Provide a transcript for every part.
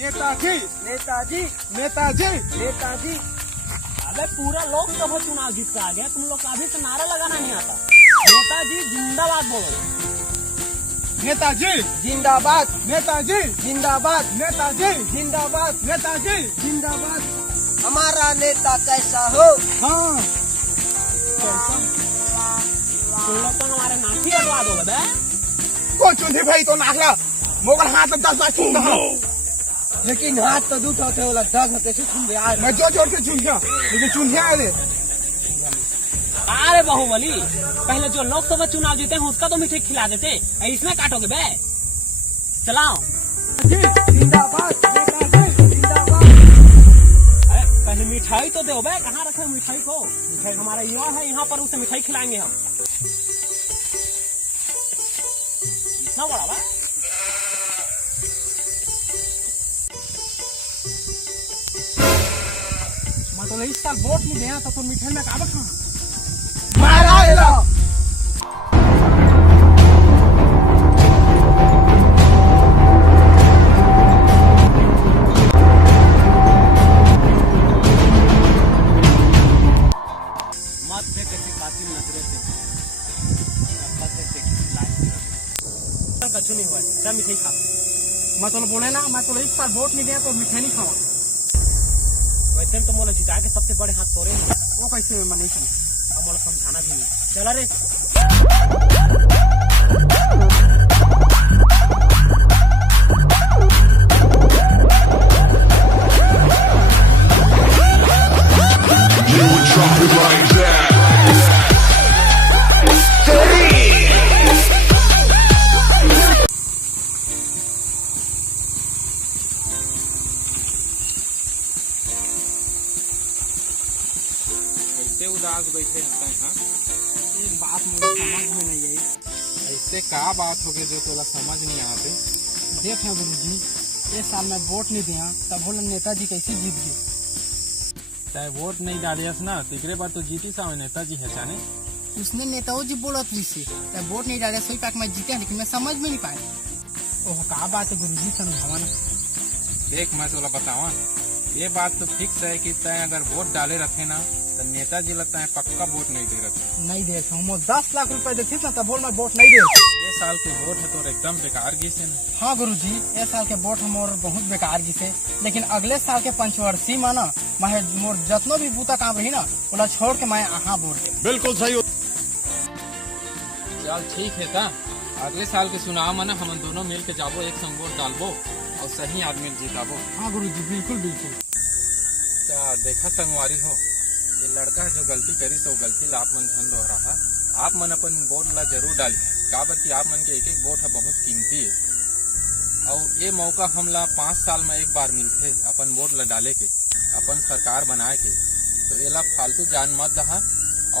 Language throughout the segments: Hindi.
नेताजी नेताजी नेताजी नेताजी। अबे पूरा लोकसभा चुनाव जीत के आ गया, तुम लोग का अभी से नारा लगाना नहीं आता। नेताजी जिंदाबाद बोलो। नेताजी जिंदाबाद नेताजी जिंदाबाद नेताजी जिंदाबाद नेताजी जिंदाबाद। हमारा नेता कैसा हो? हाँ तुम लोग तो हमारे नाथी अटवा दो बे। कौन चुनती भाई तो नाखला मोगल हाथ में 10 बार चुन रहा। लेकिन हाथ तो दूध होते होला 10 होते से तुम यार। मैं जोर जोर के चुन गया लेकिन चुन गया है। अरे बाहुबली, पहले जो लोकसभा चुनाव जीते हैं उसका तो मिठाई खिला देते, इसमें काटोगे बे। चलाओ। जिंदाबाद नेताजी जिंदाबाद। अरे पहले मिठाई तो दो बे, कहाँ रखे मिठाई को? मिठाई हमारा युवा है यहाँ पर, उसे मिठाई खिलाएंगे हम। इतना बड़ा बे। मैं तो इस साल वोट नहीं दिया तो मिठाई में काबा खा मारा मत दे किसी कातिल नजरों से, मत दे किसी लायक कछु नहीं हुआ। सब मिठाई खा। मैं तो बोले ना, मैं तो इस साल वोट नहीं दिया तो मिठाई नहीं खावा। वैसे तो मोला जिता के सबसे बड़े हाथ तोड़े हैं। वो कैसे मैं नहीं समझ। अब मोला समझाना भी नहीं। चला रे। कैसे उदास बैठे हैं? हाँ, एक बात मुझे समझ में नहीं आई। ऐसे का बात हो गई जो तोला समझ नहीं आते? देख ना गुरुजी, इस साल मैं वोट नहीं दिया तब बोला नेताजी कैसे जीत गए। चाहे वोट नहीं डालियस ना, तीसरे बार तो जीती सा नेताजी है जाने। उसने नेताओं जी बोला थी से तब वोट नहीं डाले, सही पाक मैं जीते लेकिन मैं समझ में नहीं पाया। ओह का बात है गुरुजी, समझावा ना। देख मैं तोला बतावा, ये बात तो फिक्स है कि तय अगर वोट डाले रखे ना तो नेताजी लगता है पक्का वोट नहीं दे रखे। नहीं दे हम 10 लाख रुपए देते ना तब बोल मैं वोट नहीं दे। ये साल के वोट है तो एकदम बेकार गई से ना। हाँ गुरुजी, इस साल के वोट हम और बहुत बेकार जी से, लेकिन अगले साल के पंचवर्षीय में ना मैं मोर जतनो भी बूता काम रही ना बोला छोड़ के मैं यहाँ वोट दे। बिल्कुल सही। चल ठीक है ता, अगले साल के चुनाव में ना हम दोनों मिल के जाबो, एक संग वोट डालबो और सही आदमी जीताबो। हाँ गुरुजी बिल्कुल बिल्कुल। क्या देखा संगवारी हो, ये लड़का जो गलती करी तो गलती ला आप मन धन दो रहा। आप मन अपन वोट ला जरूर डालिए, काबर की आप मन के एक एक वोट है बहुत कीमती है। और ये मौका हमला 5 साल में एक बार मिलते अपन वोट ला डाले के, अपन सरकार बनाए के। तो ये ला फालतू जान मत दहा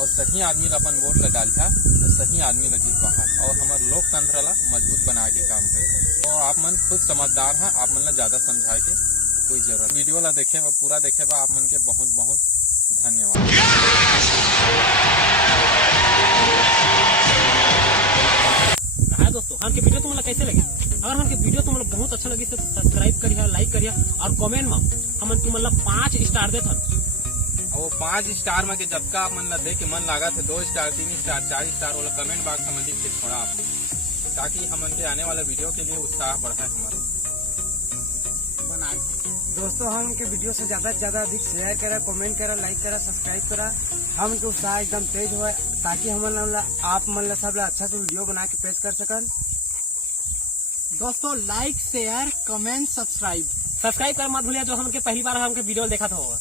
और सही आदमी ला अपन वोट ला डालिया तो सही आदमी ला जीतवा और हमारे लोकतंत्र ला मजबूत बनाए के काम करे। तो आप मन खुद समझदार है, आप मन ला ज्यादा समझाए के कोई जरूरत। वीडियो ला देखे पूरा देखे बा आप मन के बहुत बहुत धन्यवाद। दोस्तों हमके वीडियो तुम लोग कैसे लगे? अगर हमके वीडियो तुम लोग बहुत अच्छा लगी तो सब्सक्राइब करिए, लाइक करिए और कमेंट में हम तुम लोग 5 स्टार देते। वो 5 स्टार में के जबका आप मन ला दे के मन लगा थे 2 स्टार 3 स्टार 4 स्टार वाला कमेंट बॉक्स में लिख के छोड़ा आप, ताकि हम के आने वाला वीडियो के लिए उत्साह बढ़े हमारा। दोस्तों हम के वीडियो से ज्यादा अधिक शेयर करा, कमेंट करा, लाइक करा, सब्सक्राइब करा। हम के उत्साह एकदम तेज हुआ ताकि हम आप मन सब अच्छा से वीडियो बना के पेश कर सकन। दोस्तों लाइक शेयर कमेंट सब्सक्राइब कर मत भूलिए, जो हमके पहली बार हमके वीडियो देखा था होगा।